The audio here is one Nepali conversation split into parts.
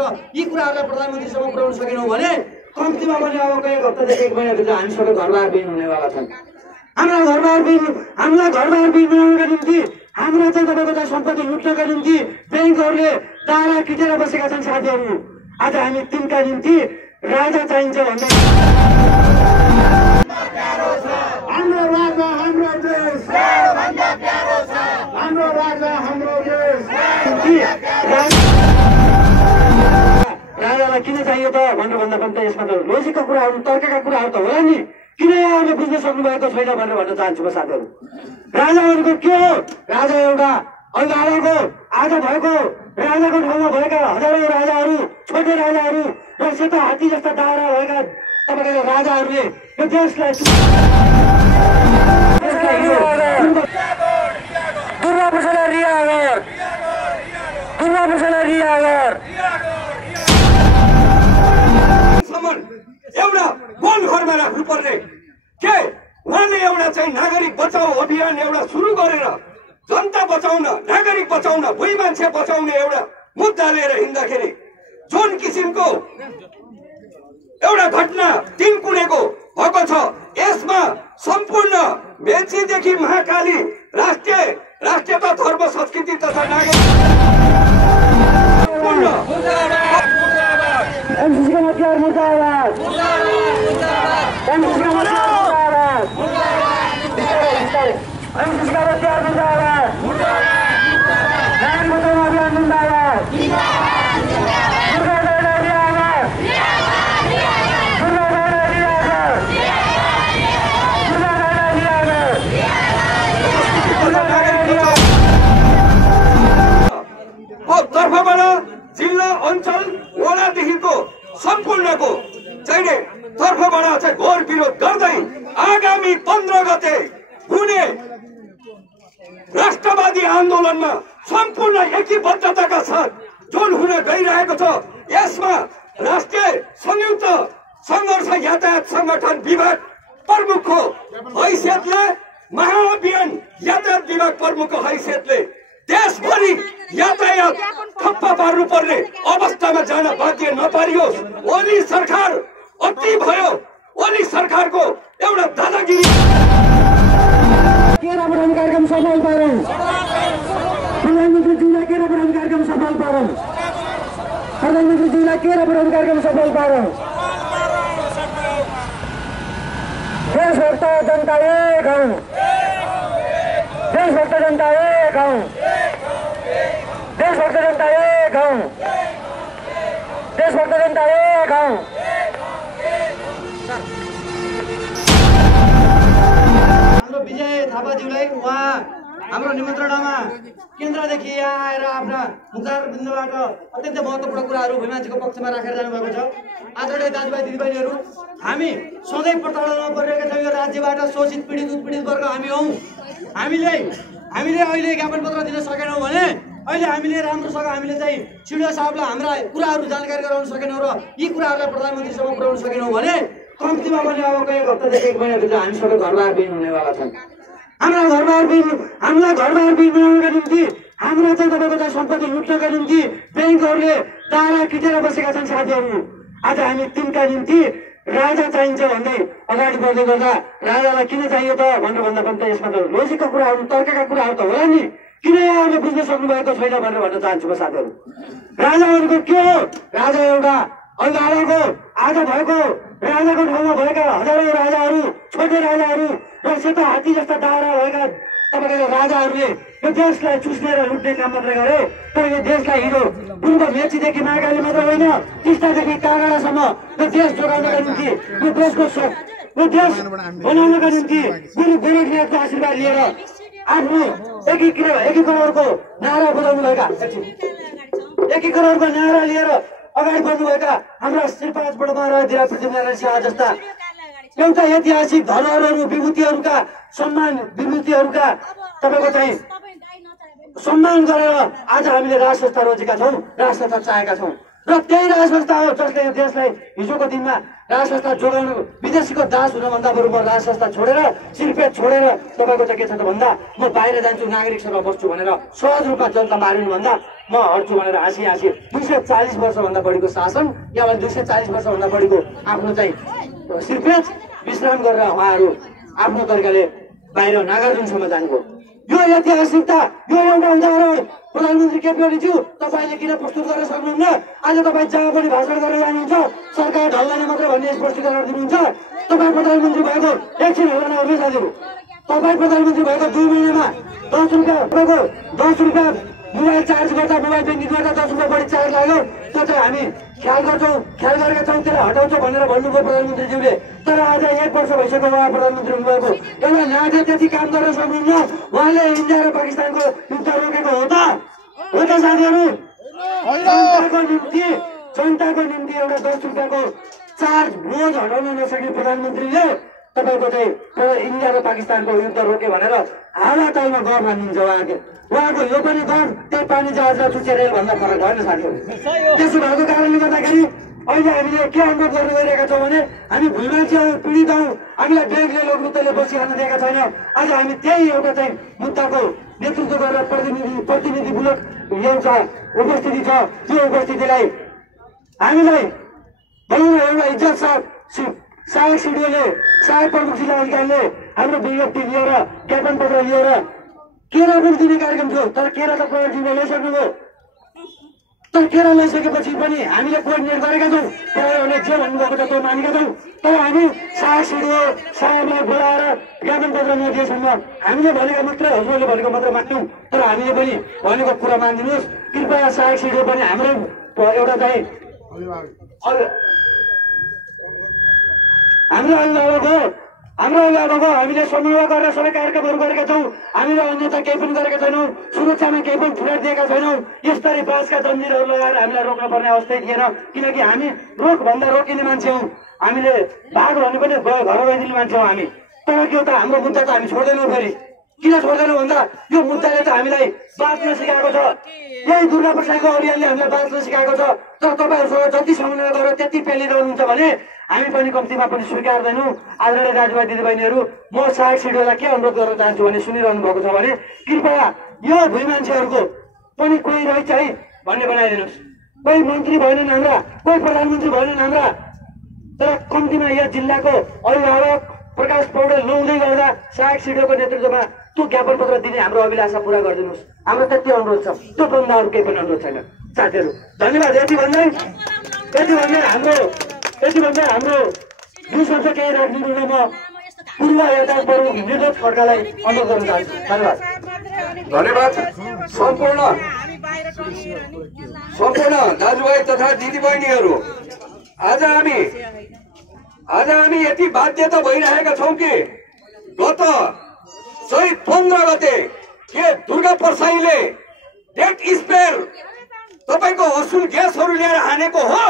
र यी कुराहरूलाई प्रधानमन्त्रीसम्म पुर्याउन सकेनौँ भने कम्तीमा पनि अबको 1 हप्तादेखि 1 महिनाभित्र हामी सबै घरबारविहीन हुनेवाला छन्। हामीलाई घरबारविहीन बनाउनका निम्ति हाम्रा चाहिँ तपाईँको चाहिँ सम्पत्ति लुट्नका निम्ति ब्याङ्कहरूले तारा किटेर बसेका छन् साथीहरू। आज हामी तिनका निम्ति राजा चाहिन्छ भन्दै हाम्रो राजा हाम्रो देश, हाम्रो राजा हाम्रो देश। राजालाई किन चाहियो त भनेर भन्दा पनि त यसमा त लोजिकका कुराहरू तर्कका कुराहरू त होला नि। किन यहाँहरूले बुझ्न सक्नु भएको छैन भनेर भन्न चाहन्छु म साथीहरू। राजाहरूको के हो? राजा एउटा अगाडाको आज भएको राजाको ठाउँमा भएका हजारौं राजाहरू, छोटे राजाहरू र सेता हात्ती जस्ता दारा भएका तपाईँको राजाहरूले यो देशलाई एउटा गोल घरमा राख्नु पर्ने के उहाँले एउटा चाहिँ नागरिक बचाउ अभियान एउटा सुरु गरेर जनता बचाउन, नागरिक बचाउन, भुइँ मान्छे बचाउने एउटा मुद्दा लिएर हिँड्दाखेरि जुन किसिमको एउटा घटना तिनकुनेको भएको छ, यसमा सम्पूर्ण मेचीदेखि महाकाली राष्ट्रियता, धर्म, संस्कृति तथा नागरिक तर्फबाट जिल्ला, अञ्चल, वडादेखिको सम्पूर्णको चाहिँ तर्फबाट चाहिँ घोर विरोध गर्दै आगामी 15 गते हुने राष्ट्रवादी आन्दोलनमा सम्पूर्ण एकीबद्धताका साथ जुन हुन गइरहेको छ, यसमा राष्ट्रिय संयुक्त संघर्ष यातायात संगठन विभाग प्रमुखको हैसियतले, महाअभियान यातायात विभाग प्रमुखको हैसियतले देशभरि यातायात ठप्पा पार्नुपर्ने अवस्थामा जान बाध्य नपारियोस्। ओली सरकार अति भयो। ओली सरकारको एउटा दादागिरी कार्यक्रम सफल पारौँ। प्रधानमन्त्रीजीलाई के कार्यक्रम सफल पारौँ। प्रधानमन्त्रीजीलाई के कार्यक्रम सफल पारौँ। देशभक्त जनता एक हौँ। देशभक्त जनता एक हौँ। देशभक्त जनता एक हौँ। देशभक्त जनता एक हौँ। हाम्रो विजय थापाज्यूलाई उहाँ हाम्रो निमन्त्रणामा केन्द्रदेखि यहाँ आएर आफ्ना मुखारबिन्दबाट अत्यन्त महत्त्वपूर्ण कुराहरू भूमिमान्छेको पक्षमा राखेर जानुभएको छ। आदरणीय दाजुभाइ दिदीबहिनीहरू, हामी सधैँ प्रताडनामा परिरहेका छौँ। यो राज्यबाट शोषित, पीडित, उत्पीडित वर्ग हामी हौँ। हामीले अहिले ज्ञापन पत्र दिन सकेनौँ भने अहिले हामीले राम्रोसँग हामीले चाहिँ सिडिओ साहबलाई हाम्रा कुराहरू जानकारी गराउन सकेनौँ र यी कुराहरूलाई प्रधानमन्त्रीसम्म पुर्याउन सकेनौँ भने कम्तीमा पनि अबको 1 हप्तादेखि 1 महिनाभित्र हामी सबै घरबारविहीन हुनेवाला छन्। हामीलाई घरबारविहीन बनाउनका निम्ति हाम्रा चाहिँ तपाईँको चाहिँ सम्पत्ति लुट्नका निम्ति ब्याङ्कहरूले तारा किटेर बसेका छन् साथीहरू। आज हामी तिनका निम्ति राजा चाहिन्छ भन्दै अगाडि बढ्दै गर्दा राजालाई किन चाहियो त भनेर भन्दा पनि त यसमा त लोजिकका कुराहरू तर्कका कुराहरू त होला नि। किन यहाँहरूले बुझ्न सक्नु भएको छैन भनेर भन्न चाहन्छु म साथीहरू। राजाहरूको के हो? राजा एउटा अगाडाको आज भएको राजाको ठाउँमा भएका हजारौं राजाहरू, छोटे राजाहरू र सेता हात्ती जस्ता दारा भएका तपाईँको राजाहरूले यो देशलाई चुस्ने र लुट्ने काम मात्रै गरे। तर यो देशलाई हिजो पूर्व मेचीदेखि महाकाली मात्र होइन, टिस्टादेखि काँगडासम्म यो देश जोगाउनका निम्ति, यो देशको यो देश बनाउनका निम्ति गुरु गोरखनाथको आशीर्वाद लिएर आफ्नो एकीकरणको नारा बजाउनुभएका, एकीकरणको नारा लिएर अगाडि बढ्नुभएका हाम्रा श्री 5 बडो महाराज धिरा पृथ्वीनारायण शाह जस्ता एउटा ऐतिहासिक धरोहरहरू, विभूतिहरूका सम्मान, विभूतिहरूका तपाईँको चाहिँ सम्मान गरेर आज हामीले राज संस्था रोजेका छौँ, राज संस्था चाहेका छौँ। र त्यही राज संस्था हो जसले यो देशलाई हिजोको दिनमा राज संस्था जोगाउनु विदेशीको दास हुनभन्दा बरु म राज संस्था छोडेर सिरपेट छोडेर तपाईँको चाहिँ के छ त भन्दा म बाहिर जान्छु नागरिक सेवा बस्छु भनेर सहज रूपमा जनता मारिनु भन्दा म हट्छु भनेर हाँसी 240 वर्षभन्दा बढीको शासन या 240 वर्षभन्दा बढीको आफ्नो चाहिँ सिरपेट विश्राम गरेर उहाँहरू आफ्नो तरिकाले बाहिर नागार्जुनसम्म जानुभयो। यो ऐतिहासिकता यो एउटा उदाहरण प्रधानमन्त्री केपी ओलीज्यू तपाईँले किन प्रस्तुत गर्न सक्नुहुन्न? आज तपाईँ जहाँ पनि भाषण गरेर जानुहुन्छ सरकार ढल्दैन मात्र भन्ने स्पष्टीकरण दिनुहुन्छ। तपाईँ प्रधानमन्त्री भएको एकछिन हल्ला नगर्नु साथीहरू। तपाईँ प्रधानमन्त्री भएको 2 महिनामा 10 रुपियाँ मोबाइल चार्ज गर्दा मोबाइल ब्याङ्किङ गर्दा 10 रुपियाँ बढी चार्ज लाग्यो। त्यो चाहिँ हामी ख्याल गरेका छौँ त्यसलाई हटाउँछौँ भनेर भन्नुभयो प्रधानमन्त्रीज्यूले। तर आज 1 वर्ष भइसक्यो उहाँ प्रधानमन्त्री हुनुभएको। एउटा नाथे त्यति काम गर्न सक्नुहुन्न। उहाँले इन्डिया र पाकिस्तानको युद्ध रोकेको हो त साथीहरू? जनताको निम्ति एउटा 10 रुपियाँको चार्ज बोझ हटाउन नसक्ने प्रधानमन्त्रीले तपाईँको चाहिँ इन्डिया र पाकिस्तानको युद्ध रोके भनेर हावातालमा गफ हान्नुहुन्छ। उहाँको यो पनि गफ त्यही पानी जहाज र चुचे रेल भन्दा फरक भएन साथीहरू। त्यसो भएको कारणले गर्दाखेरि अहिले हामीले के अनुरोध गर्न गइरहेका छौँ भने हामी भूमान्छे हौँ, पीडित हौँ, हामीलाई ब्याङ्कले लोकमुद्दाले बसिहाल्न दिएका छैन। आज हामी त्यही एउटा चाहिँ मुद्दाको नेतृत्व गरेर प्रतिनिधिमूलक एउटा उपस्थिति छ। त्यो उपस्थितिलाई हामीलाई भनौँ न एउटा इज्जत साथ सहायक सिडिओले सहायक प्रमुख जिल्ला अधिकारीले हाम्रो विज्ञप्ति लिएर ज्ञापन पत्र लिएर केरा पनि दिने कार्यक्रम थियो। तर केरा त प्रहरीले ल्याइसक्नुभयो। तर केरा ल्याइसकेपछि पनि हामीले कोअर्डिनेट गरेका छौँ। प्रहरीले जे भन्नुभएको छ त्यो मानेका छौँ। तर हामी सहायक सिडिओ साहबलाई बोलाएर ज्ञापन पत्र नदिएसम्म हामीले भनेको मात्र हजुरले भनेको मात्र मान्यौँ। तर हामीले पनि भनेको कुरा मानिदिनुहोस्। कृपया सहायक सिडिओ पनि हाम्रै एउटा चाहिँ हाम्रो अभिभावक हो। हामीले समन्वय गरेर सबै कार्यक्रमहरू गरेका छौँ। हामीले अन्यथा केही पनि गरेका छैनौँ। सुरक्षामा केही पनि ठुलो दिएका छैनौँ। यसरी बाँसका जन्जिरहरू लगाएर हामीलाई रोक्न पर्ने अवस्था थिएन। किनकि हामी रोकभन्दा रोकिने मान्छे हौँ। हामीले भाग भने पनि घर गइदिने मान्छे हौँ हामी। तर त्यो त हाम्रो मुद्दा त हामी छोड्दैनौँ। फेरि किन छोड्दैनौँ भन्दा यो मुद्दाले त हामीलाई बाँच्न सिकाएको छ। यही दुर्गा प्रसादको अभियानले हामीलाई बाँच्न सिकाएको छ। तर तपाईँहरूसँग जति समन्वय गरेर त्यति पेलिरहनुहुन्छ भने हामी पनि कम्तीमा पनि स्वीकार्दैनौँ। आदरणीय दाजुभाइ दिदीबहिनीहरू, म सहायक सिडिओलाई के अनुरोध गर्न चाहन्छु भने सुनिरहनु भएको छ भने कृपया यो भुइँ मान्छेहरूको पनि कोही रहेछ है भन्ने बनाइदिनुहोस्। कोही मन्त्री भएनन् हाम्रा, कोही प्रधानमन्त्री भएनन् हाम्रा, तर कम्तीमा यो जिल्लाको अभिभावक प्रकाश पौडेल नहुँदै गर्दा सहायक सिडिओको नेतृत्वमा त्यो ज्ञापन पत्र दिने हाम्रो अभिलाषा पूरा गरिदिनुहोस्। हाम्रो त्यति अनुरोध छ। त्यो भन्दा अरू केही पनि अनुरोध छैन साथीहरू। धन्यवाद। यति भन्दै हाम्रो दुई शब्द केही राखिदिनु न म पूर्व यातायात प्रमुख निर्देश खड्कालाई अनुरोध गर्न चाहन्छु। धन्यवाद। सम्पूर्ण दाजुभाइ तथा दिदीबहिनीहरू, आज हामी यति बाध्य त भइरहेका छौँ कि गत चैत 15 गते के दुर्गा प्रसाईले डेट स्पेयर तपाईँको असुल ग्यासहरू ल्याएर हानेको हो?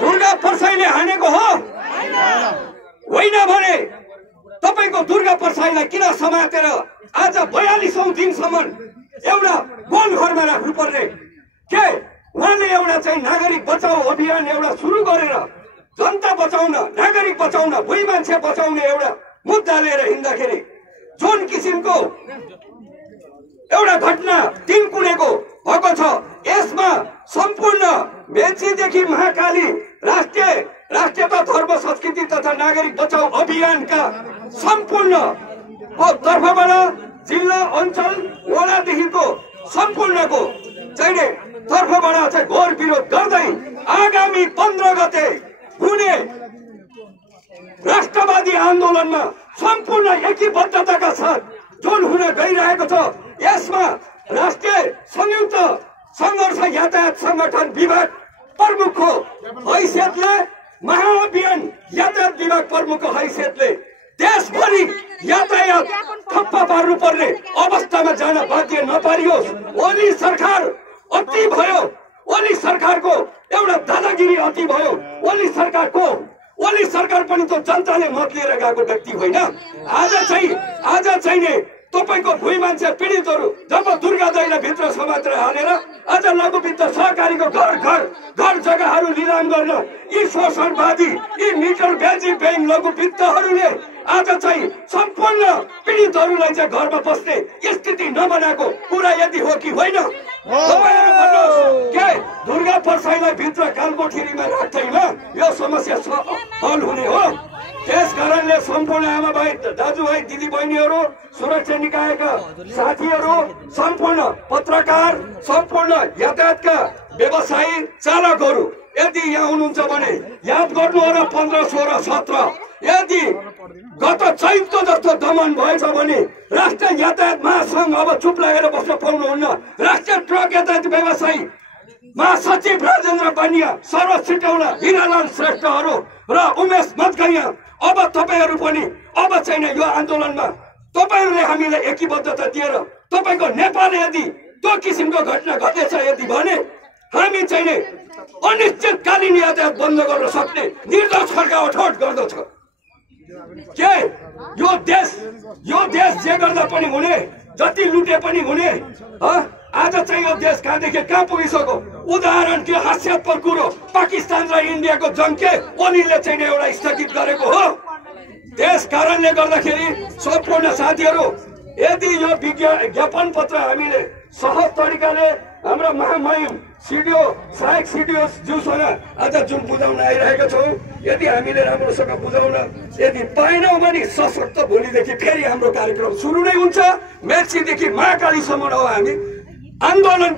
दुर्गा प्रसाईले हानेको हो? होइन भने तपाईँको दुर्गा प्रसाईलाई किन समातेर आज 42औं दिनसम्म एउटा गोल घरमा राख्नु पर्ने? के उहाँले एउटा चाहिँ नागरिक बचाउ अभियान एउटा सुरु गरेर जनता बचाउन, नागरिक बचाउन, भुइँ मान्छे बचाउने एउटा मुद्दा लिएर हिँड्दाखेरि जुन किसिमको एउटा घटना दिन कुनेको भएको छ, यसमा सम्पूर्ण मेचीदेखि महाकाली राष्ट्रियता धर्म संस्कृति तथा नागरिक बचाउ अभियानका सम्पूर्ण को तर्फबाट जिल्ला अञ्चल वडादेखिको सम्पूर्णको चाहिँ तर्फबाट चाहिँ घोर विरोध गर्दै आगामी 15 गते हुने राष्ट्रवादी आन्दोलनमा सम्पूर्ण एकीबद्धताका साथ जुन हुन गइरहेको छ, यसमा राष्ट्रिय संयुक्त संघर्ष यातायात संगठन विभाग प्रमुखको हैसियतले, महाअभियान यातायात विभाग प्रमुखको हैसियतले देशभरि यातायात ठप्प पार्नुपर्ने अवस्थामा जान बाध्य नपारियोस्। ओली सरकार अति भयो, ओली सरकारको एउटा दादागिरी अति भयो। ओली सरकार पनि त जनताले मत लिएर गएको व्यक्ति होइन। आज चाहिँ तपाईको भुइँ मान्छे पीडितहरू जब दुर्गा दैला भित्र समातेर हालेर आज लघु वित्त सहकारीको घर जग्गाहरू निलाम गर्न यी शोषणवादी यी मिटर ब्याजी पेइङ लघु वित्तहरूले आज चाहिँ सम्पूर्ण पीडितहरूलाई चाहिँ घरमा बस्ने स्थिति नबनाएको कुरा यदि हो कि होइन? तपाईहरु भन्नुहोस्, के दुर्गा परसाईलाई भित्र कालकोठरीमा राख्दैमा यो समस्या हल हुने हो? त्यस कारणले सम्पूर्ण आमा भाइ दाजुभाइ दिदी बहिनीहरू सुरक्षा निकायका साथीहरू सम्पूर्ण पत्रकार सम्पूर्ण यातायातका व्यवसायी चालकहरू यदि यहाँ हुनुहुन्छ भने याद गर्नु होला 15, 16, 17 यदि गत चैतको जस्तो दमन भएछ भने राष्ट्रिय यातायात महासंघ अब चुप लागेर बस्न पाउनुहुन्न। राष्ट्रिय ट्रक यातायात व्यवसायी महासचिव राजेन्द्र बनिया, सर्व छिटौला, हिरालाल श्रेष्ठहरू र उमेश मजगैया अब तपाईहरु पनि अब चाहिँ यो आन्दोलनमा तपाईहरुले हामीलाई एकीबद्धता दिएर तपाईको नेपाल यदि त्यो किसिमको घटना घटेछ यदि भने हामी चाहिँ अनिश्चितकालीन यातायात बन्द गर्न सक्ने निर्देश खड्कावट गर्दछ। के यो देश जे गर्दा पनि हुने जति लुटे पनि हुने आज चाहिँ यो देश कहाँदेखि कहाँ पुगिसक्यो? उदाहरण के हास्यास्पद कुरो पाकिस्तान र इन्डियाको जंग के ओलीले चाहिँ एउटा स्थगित गरेको हो। त्यस कारणले गर्दाखेरि सम्पूर्ण साथीहरू यदि यो ज्ञापन पत्र हामीले सहज तरिकाले हाम्रा महामहिम सिडिओ सहायक सिडिओ ज्यूसँग आज जुन बुझाउन आइरहेका छौँ यदि हामीले राम्रोसँग बुझाउन यदि पाएनौँ भने सशक्त भोलिदेखि फेरि हाम्रो कार्यक्रम सुरु नै हुन्छ। मेचीदेखि महाकालीसम्म हो हामी आन्दोलन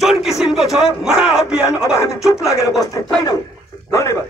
जुन किसिमको छ महाअभियान अब हामी चुप लागेर बस्दै छैनौँ। धन्यवाद।